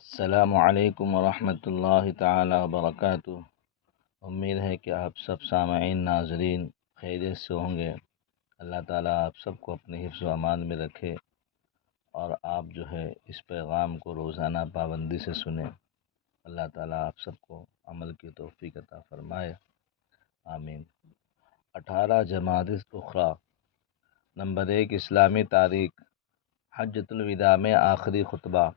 السلام علیکم ورحمۃ اللہ تعالی وبرکاتہ۔ امید ہے کہ آپ سب سامعین ناظرین خیریت سے ہوں گے۔ اللہ تعالیٰ آپ سب کو اپنے حفظ و امان میں رکھے اور آپ اس پیغام کو روزانہ پابندی سے سنیں۔ اللہ تعالیٰ آپ سب کو عمل کی توفیق عطا فرمائے، آمین۔ 18 جمادی الاخری، نمبر 1 اسلامی تاریخ، حجۃ الوداع میں آخری خطبہ۔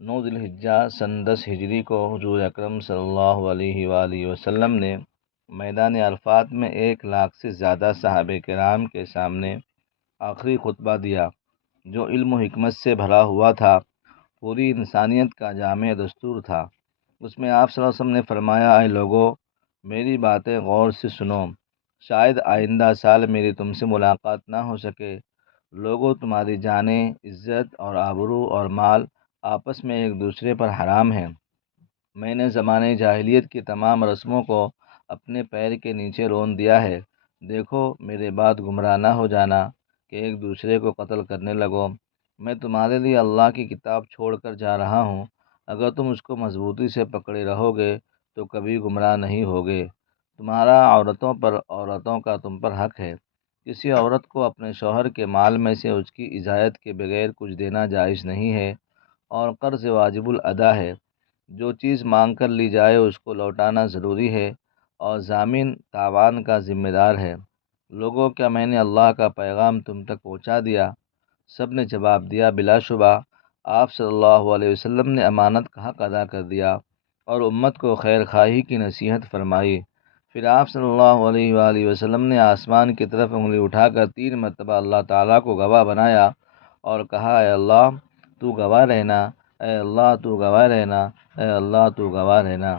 9 ذی الحجہ سن 10 ہجری کو حضور اکرم صلی اللہ علیہ وآلہ وسلم نے میدان عرفات میں 1 لاکھ سے زیادہ صحابہ کرام کے سامنے آخری خطبہ دیا، جو علم و حکمت سے بھرا ہوا تھا، پوری انسانیت کا جامع دستور تھا۔ اس میں آپ صلی اللہ علیہ وسلم نے فرمایا، اے لوگو، میری باتیں غور سے سنو، شاید آئندہ سال میری تم سے ملاقات نہ ہو سکے۔ لوگو، تمہاری جانیں، عزت اور آبرو اور مال آپس میں ایک دوسرے پر حرام ہیں۔ میں نے زمانے جاہلیت کی تمام رسموں کو اپنے پیر کے نیچے رون دیا ہے۔ دیکھو، میرے بعد گمراہ نہ ہو جانا کہ ایک دوسرے کو قتل کرنے لگو۔ میں تمہارے لیے اللہ کی کتاب چھوڑ کر جا رہا ہوں، اگر تم اس کو مضبوطی سے پکڑے رہو گے تو کبھی گمراہ نہیں ہوگے۔ تمہارا عورتوں پر عورتوں کا تم پر حق ہے۔ کسی عورت کو اپنے شوہر کے مال میں سے اس کی اجازت کے بغیر کچھ دینا جائز نہیں ہے، اور قرض واجب الادا ہے۔ جو چیز مانگ کر لی جائے اس کو لوٹانا ضروری ہے، اور ضامن تاوان کا ذمہ دار ہے۔ لوگوں، کیا میں نے اللہ کا پیغام تم تک پہنچا دیا؟ سب نے جواب دیا، بلا شبہ آپ صلی اللہ علیہ وسلم نے امانت کا حق ادا کر دیا اور امت کو خیر خواہی کی نصیحت فرمائی۔ پھر آپ صلی اللہ علیہ وآلہ وسلم نے آسمان کی طرف انگلی اٹھا کر 3 مرتبہ اللہ تعالیٰ کو گواہ بنایا اور کہا، اے اللہ تو گواہ رہنا، اے اللہ تو گواہ رہنا، اے اللہ تو گواہ رہنا۔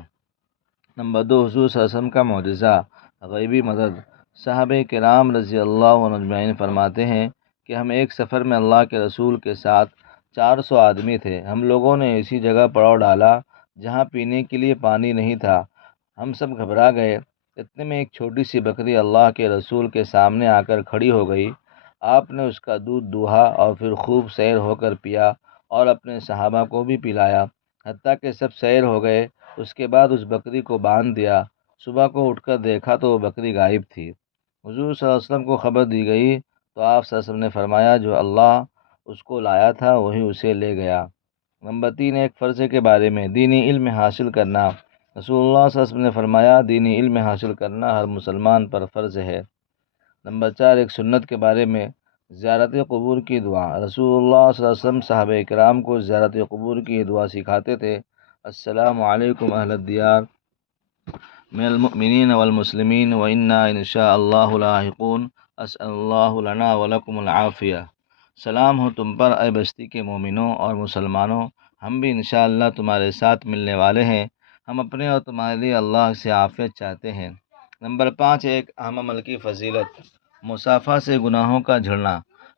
نمبر 2 حضور صلی اللہ علیہ وسلم کا معجزہ، غیبی مدد۔ صحابہ کرام رضی اللہ عنہم اجمعین فرماتے ہیں کہ ہم ایک سفر میں اللہ کے رسول کے ساتھ 400 آدمی تھے۔ ہم لوگوں نے ایسی جگہ پڑاؤ ڈالا جہاں پینے کے لیے پانی نہیں تھا۔ ہم سب گھبرا گئے۔ اتنے میں ایک چھوٹی سی بکری اللہ کے رسول کے سامنے آ کر کھڑی ہو گئی۔ آپ نے اس کا دودھ دوہا اور پھر خوب سیر ہو کر پیا اور اپنے صحابہ کو بھی پلایا، حتیٰ کہ سب سیر ہو گئے۔ اس کے بعد اس بکری کو باندھ دیا۔ صبح کو اٹھ کر دیکھا تو وہ بکری غائب تھی۔ حضور صلی اللہ علیہ وسلم کو خبر دی گئی تو آپ صلی اللہ علیہ وسلم نے فرمایا، جو اللہ اس کو لایا تھا وہی اسے لے گیا۔ نمبر 3 ایک فرض کے بارے میں، دینی علم حاصل کرنا۔ رسول اللہ صلی اللہ علیہ وسلم نے فرمایا، دینی علم حاصل کرنا ہر مسلمان پر فرض ہے۔ نمبر 4 ایک سنت کے بارے میں، زیارت قبور کی دعا۔ رسول اللہ صلی اللہ علیہ وسلم صحابہ کرام کو زیارت قبور کی دعا سکھاتے تھے، السلام علیکم اہل الدیار من المؤمنین والمسلمین وإنا ان شاء اللہ لاحقون، اسأل اللہ لنا ولکم العافیہ۔ سلام ہو تم پر اے بستی کے مومنوں اور مسلمانوں، ہم بھی انشاءاللہ تمہارے ساتھ ملنے والے ہیں۔ ہم اپنے اور تمہارے لیے اللہ سے عافیت چاہتے ہیں۔ نمبر 5 ایک اہم عمل کی فضیلت، مصافحہ سے گناہوں کا جھڑنا۔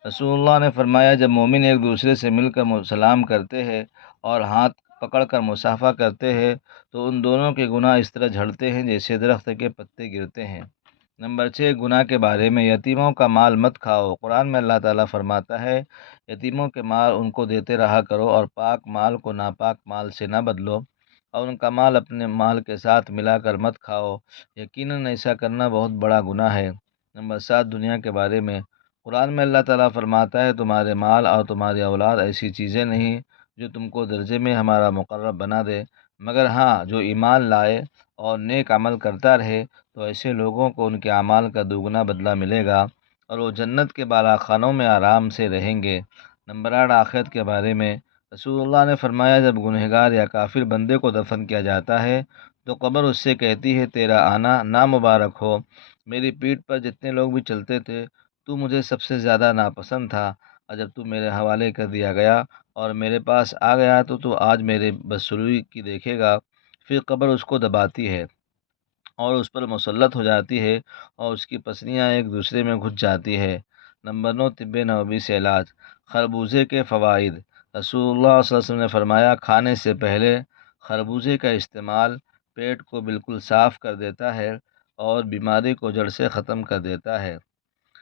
رسول اللہ نے فرمایا، جب مومن ایک دوسرے سے مل کر سلام کرتے ہیں اور ہاتھ پکڑ کر مصافحہ کرتے ہیں تو ان دونوں کے گناہ اس طرح جھڑتے ہیں جیسے درخت کے پتے گرتے ہیں۔ نمبر 6 گناہ کے بارے میں، یتیموں کا مال مت کھاؤ۔ قرآن میں اللہ تعالیٰ فرماتا ہے، یتیموں کے مال ان کو دیتے رہا کرو اور پاک مال کو ناپاک مال سے نہ بدلو، اور ان کا مال اپنے مال کے ساتھ ملا کر مت کھاؤ، یقیناً ایسا کرنا بہت بڑا گناہ ہے۔ نمبر 7 دنیا کے بارے میں، قرآن میں اللہ تعالیٰ فرماتا ہے، تمہارے مال اور تمہاری اولاد ایسی چیزیں نہیں جو تم کو درجے میں ہمارا مقرب بنا دے، مگر ہاں جو ایمان لائے اور نیک عمل کرتا رہے تو ایسے لوگوں کو ان کے اعمال کا دوگنا بدلہ ملے گا اور وہ جنت کے بالا خانوں میں آرام سے رہیں گے۔ نمبر 8 آخرت کے بارے میں، رسول اللہ نے فرمایا، جب گنہگار یا کافر بندے کو دفن کیا جاتا ہے تو قبر اس سے کہتی ہے، تیرا آنا نامبارک ہو، میری پیٹھ پر جتنے لوگ بھی چلتے تھے تو مجھے سب سے زیادہ ناپسند تھا، اور جب تو میرے حوالے کر دیا گیا اور میرے پاس آ گیا تو آج میرے بدسلوکی کی دیکھے گا۔ پھر قبر اس کو دباتی ہے اور اس پر مسلط ہو جاتی ہے اور اس کی پسلیاں ایک دوسرے میں گھس جاتی ہے۔ نمبر 9 طب نبوی سے علاج، خربوزے کے فوائد۔ رسول اللہ صلی اللہ علیہ وسلم نے فرمایا، کھانے سے پہلے خربوزے کا استعمال پیٹ کو بالکل صاف کر دیتا ہے اور بیماری کو جڑ سے ختم کر دیتا ہے۔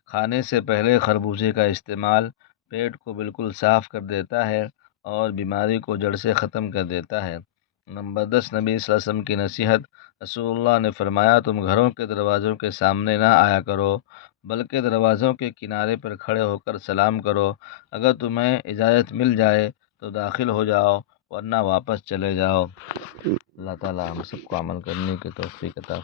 کھانے سے پہلے خربوزے کا استعمال پیٹ کو بالکل صاف کر دیتا ہے اور بیماری کو جڑ سے ختم کر دیتا ہے۔ نمبر 10، نبی صلی اللہ علیہ وسلم کی نصیحت۔ رسول اللہ نے فرمایا، تم گھروں کے دروازوں کے سامنے نہ آیا کرو، بلکہ دروازوں کے کنارے پر کھڑے ہو کر سلام کرو۔ اگر تمہیں اجازت مل جائے تو داخل ہو جاؤ، ورنہ واپس چلے جاؤ۔ اللہ تعالی ہم سب کو عمل کرنے کی توفیق عطا فرمائے۔